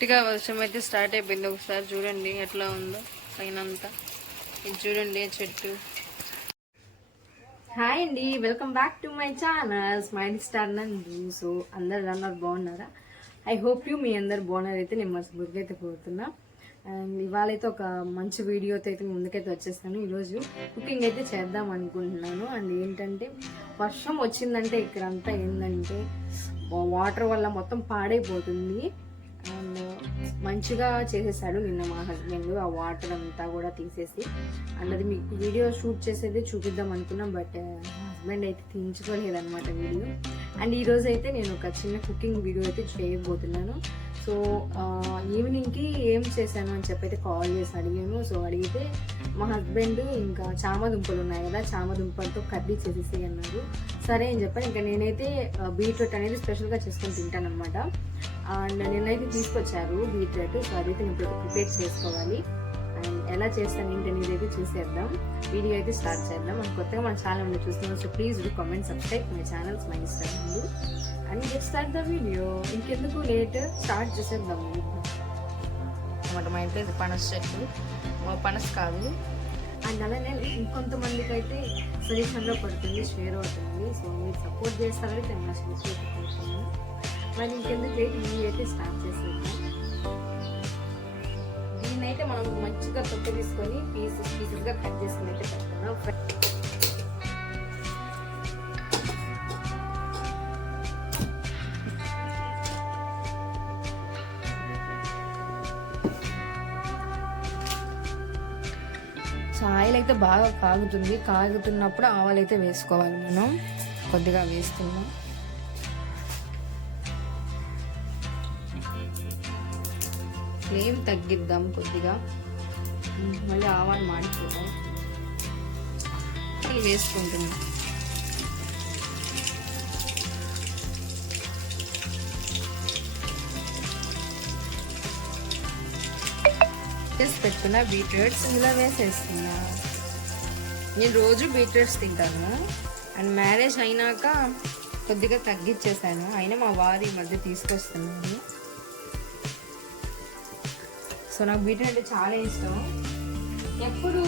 గట్టిగా వర్షం అయితే స్టార్ట్ అయిపోయింది. ఒకసారి చూడండి ఎట్లా ఉందో పైన అంతా ఇది చూడండి చెట్టు. హాయ్ అండి welcome back to my channel. Smile star Nandu. So అందరు అన్నారు బాగున్నారా? ఐ హోప్ యూ మీ అందరు బాగున్నారు అయితే నేను మనస్ఫూర్తిగా అయితే కోరుతున్నా అండ్ ఇవాళ అయితే ఒక మంచి వీడియోతో అయితే ముందుకైతే వచ్చేస్తాను. ఈరోజు కుకింగ్ అయితే చేద్దాం అనుకుంటున్నాను. అండ్ ఏంటంటే వర్షం వచ్చిందంటే ఇక్కడంతా ఏంటంటే వాటర్ వల్ల మొత్తం పాడైపోతుంది. అండ్ మంచిగా చేసేసాడు నిన్న మా హస్బెండ్. ఆ వాటర్ అంతా కూడా తీసేసి అండ్ అది మీకు వీడియో షూట్ చేసేది చూపిద్దాం అనుకున్నాం బట్ హస్బెండ్ అయితే తీయించుకోలేదన్నమాట వీడియో. అండ్ ఈరోజు అయితే నేను ఒక చిన్న కుకింగ్ వీడియో అయితే చేయబోతున్నాను. సో ఈవినింగ్కి ఏం చేశాను అని చెప్పి అయితే కాల్ చేసి అడిగాను. సో అడిగితే మా హస్బెండ్ ఇంకా చామ దుంపలు ఉన్నాయి కదా చామ దుంపలతో కర్రీ చేసేసి అన్నారు. సరే అని చెప్పాను. ఇంకా నేనైతే బీట్రూట్ అనేది స్పెషల్గా చేసుకొని తింటాను అనమాట అండ్ నేనైతే తీసుకొచ్చారు బీట్రూట్ సో అదైతే నేను ఇప్పుడు ప్రిపేర్ చేసుకోవాలి. అండ్ ఎలా చేస్తాను ఏంటి అనేది అయితే చూసేద్దాం. వీడియో అయితే స్టార్ట్ చేద్దాం. అండ్ కొత్తగా మన ఛానల్ ఉండి చూస్తున్నాం so please do comment subscribe my channels my Instagram and get start the video ఇంకెందుకు లేట్ స్టార్ట్ చేసేద్దాం అనమాట మా ఇంట్లో ఇది పనస చెట్టు. మా పనస కాదు. అండ్ అలానే ఇంకొంతమందికి అయితే సజెషన్లో పడుతుంది షేర్ అవుతుంది. సో మీరు సపోర్ట్ చేస్తారని నేను నా చేసుకుంటున్నాను మరి ఇంకెందుకు లేట్? వీడియో అయితే స్టార్ట్ చేసేద్దాం దీన్నైతే మనం మంచిగా తొక్క తీసుకొని పీసెస్ పీసెస్గా కట్ చేసుకుని అయితే పెట్టుకున్నాం ఆయిల్ అయితే బాగా కాగుతుంది. కాగుతున్నప్పుడు ఆవాలు అయితే వేసుకోవాలి మనం. కొద్దిగా వేసుకుందాం. ఫ్లేమ్ తగ్గిద్దాం కొద్దిగా. మళ్ళీ ఆవాలు మాడిపోతాం వేసుకుంటున్నాం. చేసి పెట్టుకున్న బీట్రూట్స్ ఇందులో వేసేస్తున్నా. నేను రోజు బీట్రూట్స్ తింటాను. అండ్ మ్యారేజ్ అయినాక కొద్దిగా తగ్గించేసాను అయినా మా వారి ఈ మధ్య తీసుకొస్తున్నాను సో నాకు బీట్రూట్ అంటే చాలా ఇష్టం. ఎప్పుడు?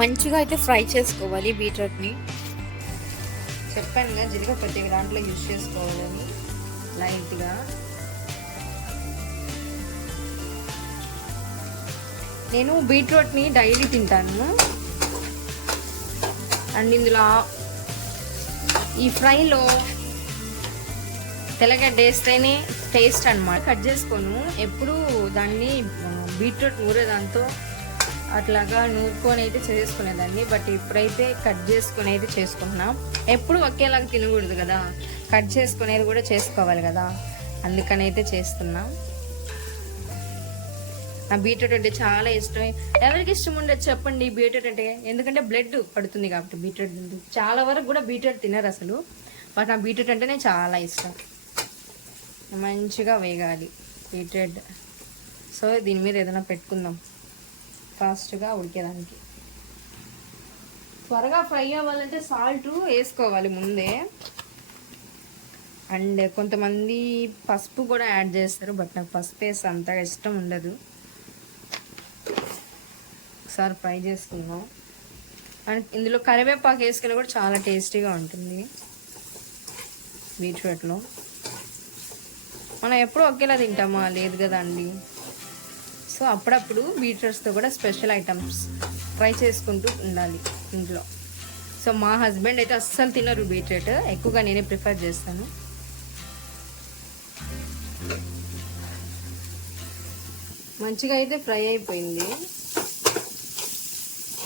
మంచిగా అయితే ఫ్రై చేసుకోవాలి బీట్రూట్ని. చెప్పాను కదా జీలకర్ర ప్రతి దాంట్లో యూజ్ చేసుకోవాలని లైట్గా. నేను బీట్రూట్ని డైలీ తింటాను. అండ్ ఇందులో ఈ ఫ్రైలో తెల్లగడ్డ వేస్తేనే టేస్ట్ అనమాట కట్ చేసుకోను. ఎప్పుడు దాన్ని బీట్రూట్ ఊరే దాంతో అట్లాగా నూరుకొని అయితే చేసుకునేదాన్ని. బట్ ఇప్పుడైతే కట్ చేసుకుని అయితే చేసుకుంటున్నాం. ఎప్పుడు ఒకేలాగా తినకూడదు కదా. కట్ చేసుకునేది కూడా చేసుకోవాలి కదా. అందుకని అయితే చేస్తున్నాం. నా బీట్రూట్ అంటే చాలా ఇష్టం ఎవరికి ఇష్టం ఉండదు చెప్పండి బీట్రూట్ అంటే. ఎందుకంటే బ్లడ్ పడుతుంది కాబట్టి బీట్రూట్. చాలా వరకు కూడా బీట్రూట్ తినరు అసలు. బట్ నా బీట్రూట్ అంటేనే చాలా ఇష్టం. మంచిగా వేగాలి హీటెడ్. సో దీని మీద ఏదైనా పెట్టుకుందాం. ఫాస్ట్గా ఉడికేదానికి. త్వరగా ఫ్రై అవ్వాలంటే సాల్ట్ వేసుకోవాలి ముందే. అండ్ కొంతమంది పసుపు కూడా యాడ్ చేస్తారు బట్ నాకు పసుపు వేస్తే అంతగా ఇష్టం ఉండదు. ఒకసారి ఫ్రై చేసుకుందాం. అండ్ ఇందులో కరివేపాకు వేసుకుని కూడా చాలా టేస్టీగా ఉంటుంది. బీట్రూట్లో. మనం ఎప్పుడు ఒకేలా తింటామా? లేదు కదా అండి సో అప్పుడప్పుడు బీట్రూట్స్తో కూడా స్పెషల్ ఐటమ్స్ ట్రై చేసుకుంటూ ఉండాలి ఇంట్లో. సో మా హస్బెండ్ అయితే అస్సలు తినరు బీట్రూట్. ఎక్కువగా నేనే ప్రిఫర్ చేస్తాను. మంచిగా అయితే ఫ్రై అయిపోయింది.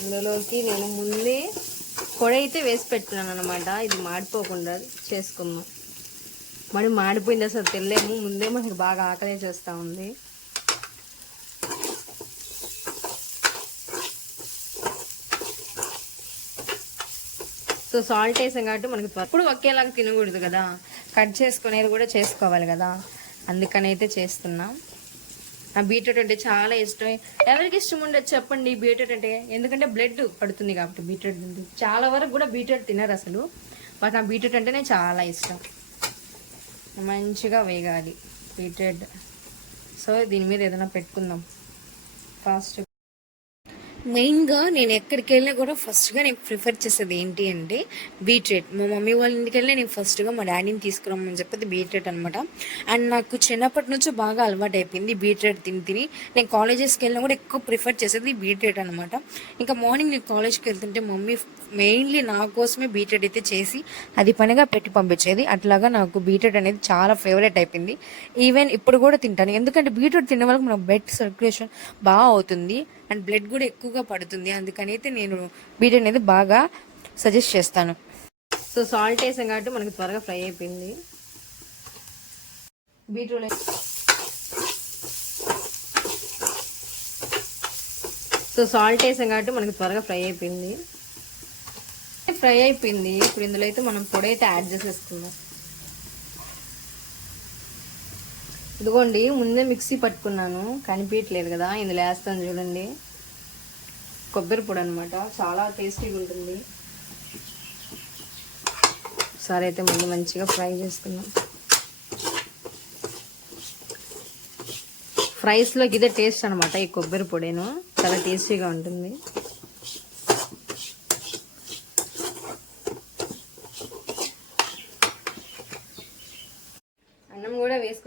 అందులోకి నేను ముందే పొడి అయితే వేసి పెట్టుకున్నాను అనమాట ఇది మాడిపోకుండా చేసుకుందాం. మరి మాడిపోయింది అసలు తెల్లేము ముందే మనకి బాగా ఆకలే చేస్తూ ఉంది. సో సాల్ట్ వేసాం కాబట్టి మనకి ఇప్పుడు ఒకేలాగా తినకూడదు కదా. కట్ చేసుకునేది కూడా చేసుకోవాలి కదా. అందుకని అయితే చేస్తున్నాం. నా బీట్రూట్ అంటే చాలా ఇష్టం ఎవరికి ఇష్టం ఉండదు చెప్పండి బీట్రూట్ అంటే. ఎందుకంటే బ్లడ్ పడుతుంది కాబట్టి బీట్రూట్ చాలా వరకు కూడా బీట్రూట్ తినరు అసలు. బట్ నా బీట్రూట్ అంటేనే చాలా ఇష్టం. మంచిగా వేగాలి హీటెడ్ సో దీని మీద ఏదైనా పెట్టుకుందాం. ఫాస్ట్ మెయిన్గా నేను ఎక్కడికి వెళ్ళినా కూడా ఫస్ట్గా నేను ప్రిఫర్ చేసేది ఏంటి అంటే బీట్రూట్. మా మమ్మీ వాళ్ళ ఇంటికి వెళ్ళి నేను ఫస్ట్గా మా డాడీని తీసుకురమ్మని చెప్పేది బీట్రూట్ అనమాట అండ్ నాకు చిన్నప్పటి నుంచి బాగా అలవాటు అయిపోయింది బీట్రూట్ తిని తిని. నేను కాలేజెస్కి వెళ్ళినా కూడా ఎక్కువ ప్రిఫర్ చేసేది బీట్రూట్ అనమాట ఇంకా మార్నింగ్ నేను కాలేజ్కి వెళ్తుంటే మమ్మీ మెయిన్లీ నా కోసమే బీట్రూట్ అయితే చేసి అది పనిగా పెట్టి పంపించేది. అట్లాగా నాకు బీట్రూట్ అనేది చాలా ఫేవరెట్ అయిపోయింది ఈవెన్ ఇప్పుడు కూడా తింటాను. ఎందుకంటే బీట్రూట్ తినడం వాళ్ళకి మన బ్లడ్ సర్క్యులేషన్ బాగా అవుతుంది. అండ్ బ్లడ్ కూడా ఎక్కువగా పడుతుంది. అందుకని అయితే నేను బీట్రూట్ అనేది బాగా సజెస్ట్ చేస్తాను. సో సాల్ట్ వేసాం కాబట్టి మనకి త్వరగా ఫ్రై అయిపోయింది. బీట్రూట్ సో సాల్ట్ వేసాం కాబట్టి మనకి త్వరగా ఫ్రై అయిపోయింది. ఫ్రై అయిపోయింది. ఇప్పుడు ఇందులో అయితే మనం పొడి అయితే యాడ్ చేసేసుకుందాం. ఇదిగోండి ముందే మిక్సీ పట్టుకున్నాను. కనిపించట్లేదు కదా ఇందులో వేస్తాను చూడండి. కొబ్బరి పొడి అనమాట చాలా టేస్టీగా ఉంటుంది. సరే అయితే ముందు మంచిగా ఫ్రై చేసుకున్నాం ఫ్రైస్లోకి ఇదే టేస్ట్ అనమాట ఈ కొబ్బరి పొడిను. చాలా టేస్టీగా ఉంటుంది.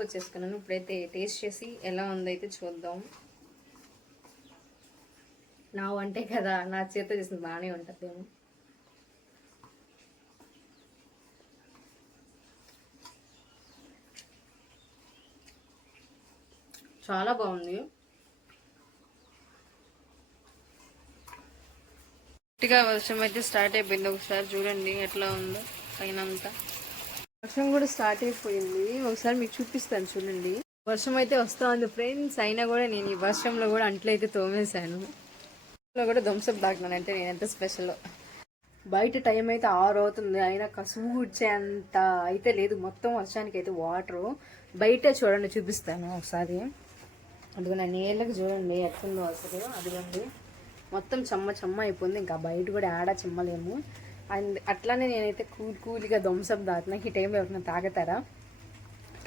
తీసుకొచ్చేసుకున్నాను. ఇప్పుడైతే టేస్ట్ చేసి ఎలా ఉందైతే చూద్దాం. నా వంటే కదా నా చేత చేసింది బాగానే ఉంటుందేమో చాలా బాగుంది. గట్టిగా వర్షం అయితే స్టార్ట్ అయిపోయింది. ఒకసారి చూడండి ఎట్లా ఉందో పైన అంతా వర్షం కూడా స్టార్ట్ అయిపోయింది. ఒకసారి మీకు చూపిస్తాను చూడండి. వర్షం అయితే వస్తా ఉంది ఫ్రెండ్స్. అయినా కూడా నేను ఈ వర్షంలో కూడా అంట్లయితే తోమేశాను. లో కూడా ధ్వంసప్ తాకినాను అంటే నేను ఎంత స్పెషల్ బయట టైం అయితే ఆరు అవుతుంది. అయినా కసువు కూర్చేంత అయితే లేదు. మొత్తం వర్షానికి అయితే వాటర్ బయట చూడండి చూపిస్తాను ఒకసారి. అదిగో నా నీళ్ళకి చూడండి ఎట్లుందో అసలు. అదిగోండి. మొత్తం చెమ్మ చెమ్మ అయిపోయింది. ఇంకా బయట కూడా ఆడ చెమ్మలేము. అండ్ అట్లానే నేనైతే కూల్ కూల్గా ధ్వంసం దాటినా. ఈ టైంలో ఎవరైనా తాగుతారా?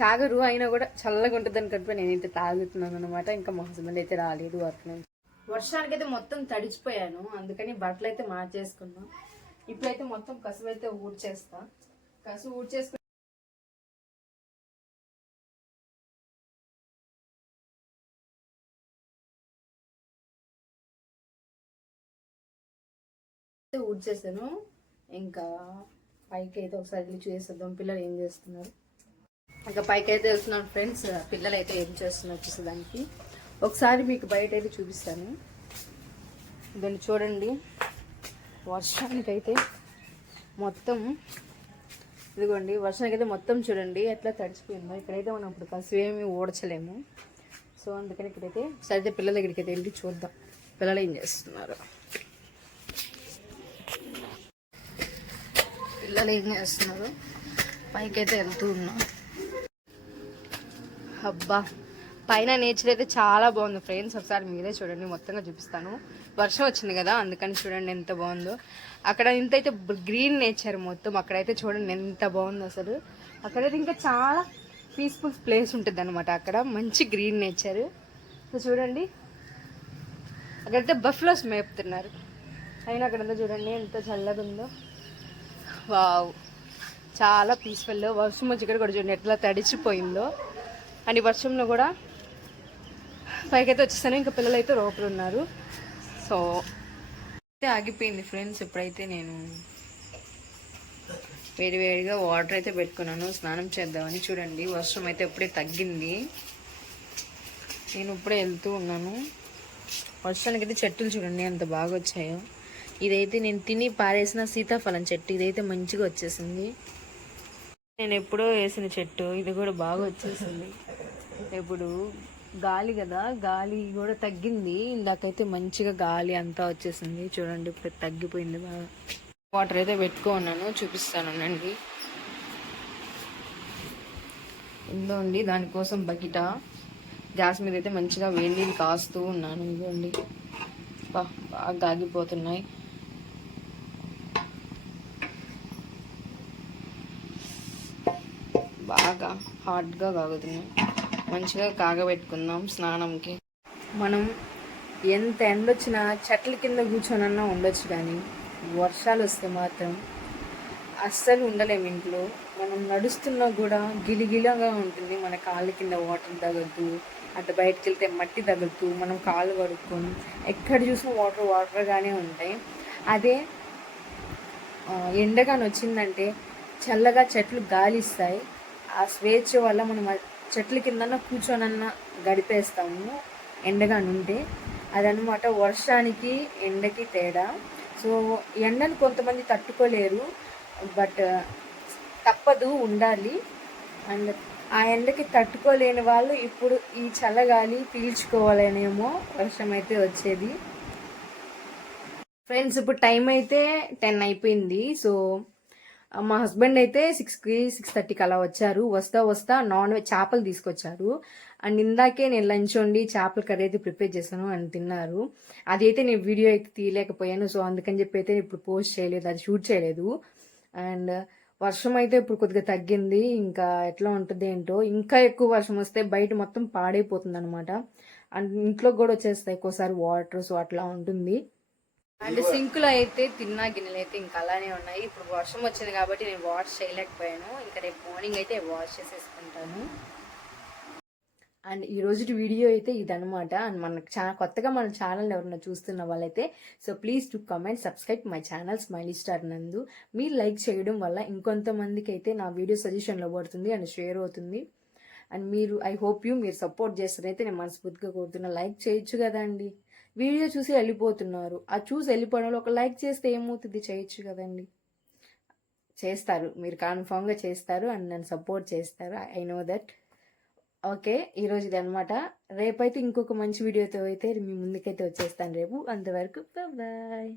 తాగరు అయినా కూడా చల్లగా ఉంటుంది అని కట్టుకుని నేనైతే తాగుతున్నాను అనమాట ఇంకా మా హస్బెండ్ అయితే రాలేదు వర్క్ నుంచి. వర్షానికి అయితే మొత్తం తడిచిపోయాను. అందుకని బట్టలు అయితే మార్చేసుకున్నాం. ఇప్పుడైతే మొత్తం కసువు అయితే ఊడ్చేస్తా. కసువు ఊడ్చేసుకుని ఊడ్చేసాను. ఇంకా పైకి అయితే ఒకసారి వెళ్ళి చూసేద్దాం. పిల్లలు ఏం చేస్తున్నారు? ఇంకా పైకి అయితే వెళ్తున్నాను ఫ్రెండ్స్. పిల్లలు అయితే ఏం చేస్తున్నారు చూసేదానికి. ఒకసారి మీకు బయట అయితే చూపిస్తాను. దాన్ని చూడండి. వర్షానికైతే మొత్తం ఇదిగోండి వర్షానికైతే మొత్తం చూడండి. ఎట్లా తడిచిపోయిందో. ఇక్కడైతే మనం ఇప్పుడు కసివేమి ఓడచలేము సో అందుకని ఇక్కడైతే ఒకసారి అయితే పిల్లల దగ్గరికి అయితే వెళ్ళి చూద్దాం. పిల్లలు ఏం చేస్తున్నారు? పిల్లలు ఏం చేస్తున్నారు? పైకి అయితే వెళ్తూ ఉన్నాం. అబ్బా పైన నేచర్ అయితే చాలా బాగుంది ఫ్రెండ్స్. ఒకసారి మీరే చూడండి మొత్తంగా చూపిస్తాను. వర్షం వచ్చింది కదా అందుకని చూడండి ఎంత బాగుందో. అక్కడ ఇంత అయితే గ్రీన్ నేచర్ మొత్తం అక్కడైతే చూడండి ఎంత బాగుందో అసలు. అక్కడైతే ఇంకా చాలా పీస్ఫుల్ ప్లేస్ ఉంటుంది అనమాట అక్కడ. మంచి గ్రీన్ నేచర్. సో చూడండి. అక్కడైతే బఫ్లోస్ మేపుతున్నారు. అయినా అక్కడంతా చూడండి ఎంత చల్లగా ఉందో. వావ్. చాలా పీస్ఫుల్ వర్షం వచ్చి ఇక్కడ కూడా చూడండి ఎట్లా తడిచిపోయిందో. అండ్ ఈ వర్షంలో కూడా పైకైతే వచ్చేసాను ఇంకా పిల్లలు అయితే లోపల ఉన్నారు. సో అయితే ఆగిపోయింది ఫ్రెండ్స్ ఇప్పుడైతే నేను వేడి వేడిగా వాటర్ అయితే పెట్టుకున్నాను స్నానం చేద్దామని చూడండి. వర్షం అయితే ఇప్పుడే తగ్గింది. నేను ఇప్పుడే వెళ్తూ ఉన్నాను. వర్షానికి అయితే చెట్టులు చూడండి ఎంత బాగా వచ్చాయో. ఇదైతే నేను తిని పారేసిన సీతాఫలం చెట్టు. ఇదైతే మంచిగా వచ్చేసింది. నేను ఎప్పుడో వేసిన చెట్టు. ఇది కూడా బాగా వచ్చేసింది. ఇప్పుడు గాలి కదా గాలి కూడా తగ్గింది. ఇందాకైతే మంచిగా గాలి అంతా వచ్చేసింది. చూడండి ఇప్పుడు తగ్గిపోయింది బాగా. వాటర్ అయితే పెట్టుకో ఉన్నాను చూపిస్తాను అండి ఇందో అండి దానికోసం బకిట. గ్యాస్ మీద అయితే మంచిగా వేడి కాస్తూ ఉన్నాను ఇదిగోండి. బాగా గాగిపోతున్నాయి బాగా హాట్గా కాగుతున్నాయి. మంచిగా కాగబెట్టుకుందాం స్నానంకి. మనం ఎంత ఎండ వచ్చినా చెట్ల కింద కూర్చొనన్నా ఉండొచ్చు కానీ వర్షాలు వస్తే మాత్రం అస్సలు ఉండలేము ఇంట్లో. మనం నడుస్తున్నా కూడా గిలిగిలగా ఉంటుంది. మన కాళ్ళ కింద వాటర్ తగలదు అటు బయటకు వెళ్తే మట్టి తగులుతూ మనం కాళ్ళు కడుక్కొని ఎక్కడ చూసినా వాటర్ వాటర్గానే ఉంటాయి. అదే ఎండగాని వచ్చిందంటే చల్లగా చెట్లు గాలిస్తాయి. ఆ స్వేచ్ఛ వల్ల మనం చెట్ల కిందన్న కూర్చొనన్నా గడిపేస్తాము ఎండగా ఉంటే అదనమాట వర్షానికి ఎండకి తేడా. సో ఎండను కొంతమంది తట్టుకోలేరు బట్ తప్పదు ఉండాలి. అండ్ ఆ ఎండకి తట్టుకోలేని వాళ్ళు ఇప్పుడు ఈ చల్లగాలి పీల్చుకోవాలనేమో వర్షం అయితే వచ్చేది. ఫ్రెండ్స్ ఇప్పుడు టైం అయితే టెన్ అయిపోయింది. సో మా హస్బెండ్ అయితే సిక్స్కి సిక్స్ థర్టీకి అలా వచ్చారు. వస్తా వస్తా నాన్ వెజ్ చేపలు తీసుకొచ్చారు. అండ్ ఇందాకే నేను లంచ్ వండి చేపల కర్రీ అయితే ప్రిపేర్ చేశాను అని తిన్నారు. అది అయితే నేను వీడియో అయితే తీయలేకపోయాను. సో అందుకని చెప్పి అయితే ఇప్పుడు పోస్ట్ చేయలేదు అది షూట్ చేయలేదు. అండ్ వర్షం అయితే ఇప్పుడు కొద్దిగా తగ్గింది. ఇంకా ఎట్లా ఉంటుంది ఏంటో ఇంకా ఎక్కువ వర్షం వస్తే బయట మొత్తం పాడైపోతుంది అనమాట అండ్ ఇంట్లో కూడా వచ్చేస్తాయి. ఒక్కోసారి వాటర్ సో అట్లా ఉంటుంది. అండ్ సింకులో అయితే తిన్న గిన్నెలు అయితే ఇంకా అలానే ఉన్నాయి. ఇప్పుడు వర్షం వచ్చింది కాబట్టి నేను వాష్ చేయలేకపోయాను. ఇంకా రేపు మార్నింగ్ అయితే వాష్ చేసేసుకుంటాను. అండ్ ఈ రోజు వీడియో అయితే ఇదనమాట అండ్ మనకు చా కొత్తగా మన ఛానల్ ఎవరైనా చూస్తున్న వాళ్ళైతే so please to comment subscribe my channel smiley star Nandu. మీరు లైక్ చేయడం వల్ల ఇంకొంతమందికి అయితే నా వీడియో సజెషన్లో పడుతుంది అండ్ షేర్ అవుతుంది. అండ్ మీరు ఐ హోప్ యూ మీరు సపోర్ట్ చేస్తారైతే నేను మనస్ఫూర్తిగా కోరుతున్నా. లైక్ చేయొచ్చు కదండి. వీడియో చూసి వెళ్ళిపోతున్నారు. ఆ చూసి వెళ్ళిపోవడంలో ఒక లైక్ చేస్తే ఏమవుతుంది? చేయొచ్చు కదండి. చేస్తారు. మీరు కన్ఫామ్గా చేస్తారు అండ్ నన్ను సపోర్ట్ చేస్తారు. ఐ నో దట్ ఓకే ఈరోజు ఇది అనమాట రేపైతే ఇంకొక మంచి వీడియోతో అయితే మీ ముందుకైతే వచ్చేస్తాను రేపు. అంతవరకు బాయ్